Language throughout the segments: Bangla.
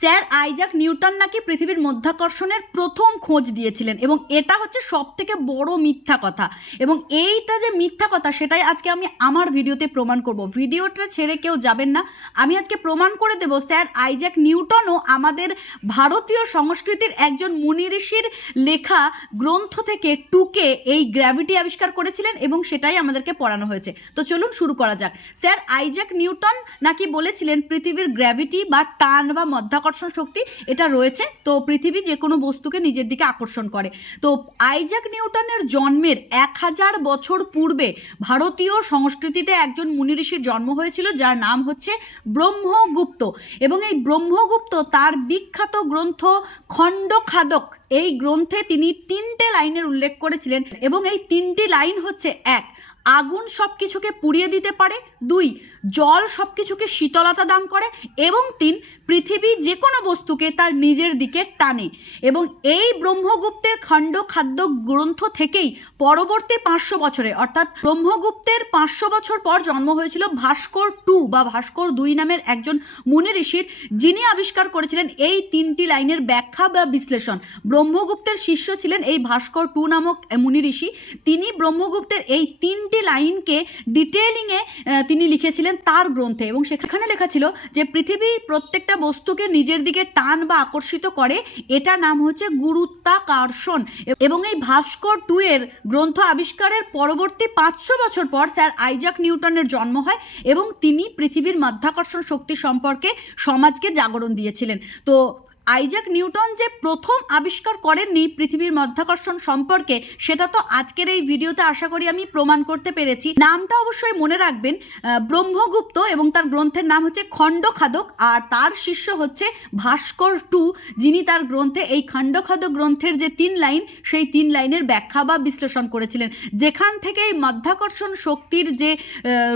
স্যার আইজাক নিউটন নাকি পৃথিবীর মধ্যাকর্ষণের প্রথম খোঁজ দিয়েছিলেন এবং এটা হচ্ছে সব থেকে বড় মিথ্যা কথা। এবং এইটা যে মিথ্যা কথা, সেটাই আজকে আমি আমার ভিডিওতে প্রমাণ করব। ভিডিওটা ছেড়ে কেউ যাবেন না। আমি আজকে প্রমাণ করে দেব, স্যার আইজাক নিউটনও আমাদের ভারতীয় সংস্কৃতির একজন মুনি ঋষির লেখা গ্রন্থ থেকে টুকে এই গ্র্যাভিটি আবিষ্কার করেছিলেন এবং সেটাই আমাদেরকে পড়ানো হয়েছে। তো চলুন শুরু করা যাক। স্যার আইজাক নিউটন নাকি বলেছিলেন পৃথিবীর গ্র্যাভিটি বা টান বা মধ্যাকর্ষণ শক্তি এটা রয়েছে। তো পৃথিবী যে কোনো বস্তুকে নিজের দিকে আকর্ষণ করে। তো আইজাক নিউটনের জন্মের এক হাজার বছর পূর্বে ভারতীয় সংস্কৃতিতে একজন মুনি ঋষির জন্ম হয়েছিল, যার নাম হচ্ছে ব্রহ্মগুপ্ত। এবং এই ব্রহ্মগুপ্ত তার বিখ্যাত গ্রন্থ খণ্ডখাদক, এই গ্রন্থে তিনি তিনটে লাইনের উল্লেখ করেছিলেন। এবং এই তিনটি লাইন হচ্ছে এক। আগুন সব কিছুকে পুড়িয়ে দিতে পারে, দুই, জল সব কিছুকে শীতলতা দান করে, এবং তিন, পৃথিবী যে কোনো বস্তুকে তার নিজের দিকে টানে। এবং এই ব্রহ্মগুপ্তের খণ্ড খাদ্য গ্রন্থ থেকেই পরবর্তী পাঁচশো বছরে, অর্থাৎ ব্রহ্মগুপ্তের পাঁচশো বছর পর জন্ম হয়েছিল ভাস্কর টু বা ভাস্কর দুই নামের একজন মুনি ঋষির, যিনি আবিষ্কার করেছিলেন এই তিনটি লাইনের ব্যাখ্যা বা বিশ্লেষণ। ব্রহ্মগুপ্তের শিষ্য ছিলেন এই ভাস্কর টু নামক মুনি ঋষি। তিনি ব্রহ্মগুপ্তের এই তিনটি লাইনকে ডিটেলিংয়ে তিনি লিখেছিলেন তার গ্রন্থে এবং সেখানে লেখা ছিল যে পৃথিবী প্রত্যেকটা বস্তুকে নিজের দিকে টান বা আকর্ষিত করে। এটা নাম হচ্ছে গুরুত্বাকর্ষণ। এবং এই ভাস্কর টু এর গ্রন্থ আবিষ্কারের পরবর্তী পাঁচশো বছর পর স্যার আইজাক নিউটনের জন্ম হয় এবং তিনি পৃথিবীর মাধ্যাকর্ষণ শক্তি সম্পর্কে সমাজকে জাগরণ দিয়েছিলেন। তো আইজাক নিউটন যে প্রথম আবিষ্কার করেননি পৃথিবীর মধ্যাকর্ষণ সম্পর্কে, সেটা তো আজকের এই ভিডিওতে আশা করি আমি প্রমাণ করতে পেরেছি। নামটা অবশ্যই মনে রাখবেন ব্রহ্মগুপ্ত এবং তার গ্রন্থের নাম হচ্ছে খণ্ডখাদক, আর তার শিষ্য হচ্ছে ভাস্কর টু, যিনি তার গ্রন্থে এই খণ্ডখাদক গ্রন্থের যে তিন লাইন, সেই তিন লাইনের ব্যাখ্যা বা বিশ্লেষণ করেছিলেন। যেখান থেকে এই মাধ্যাকর্ষণ শক্তির যে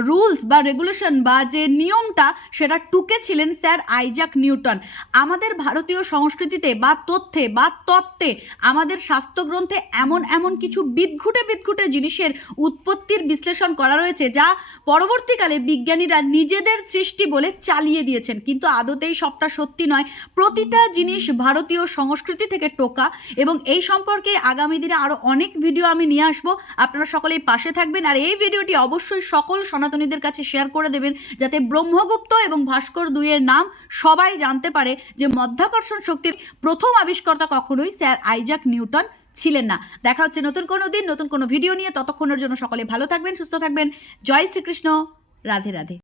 রুলস বা রেগুলেশন বা যে নিয়মটা, সেটা টুকেছিলেন স্যার আইজাক নিউটন। আমাদের ভারতীয় সংস্কৃতিতে বা তথ্যে বা তত্ত্বে আমাদের শাস্ত্রগ্রন্থে এমন এমন কিছু বিদঘুটে বিদঘুটে জিনিসের উৎপত্তির বিশ্লেষণ করা রয়েছে যা পরবর্তীকালে বিজ্ঞানীরা নিজেদের সৃষ্টি বলে চালিয়ে দিয়েছেন। কিন্তু আদতেই সবটা সত্যি নয়। প্রতিটা জিনিস ভারতীয় সংস্কৃতি থেকে টোকা এবং এই সম্পর্কে আগামী দিনে আরও অনেক ভিডিও আমি নিয়ে আসব। আপনারা সকলেই পাশে থাকবেন আর এই ভিডিওটি অবশ্যই সকল সনাতনীদের কাছে শেয়ার করে দেবেন যাতে ব্রহ্মগুপ্ত এবং ভাস্কর দুইয়ের নাম সবাই জানতে পারে যে মধ্যাকর্ষণ শক্তির প্রথম আবিষ্কর্তা কখনোই স্যার আইজাক নিউটন ছিলেন না। দেখা হচ্ছে নতুন কোনো দিন, নতুন কোনো ভিডিও নিয়ে। ততক্ষণের জন্য সকলে ভালো থাকবেন, সুস্থ থাকবেন। জয় শ্রীকৃষ্ণ। রাধে রাধে।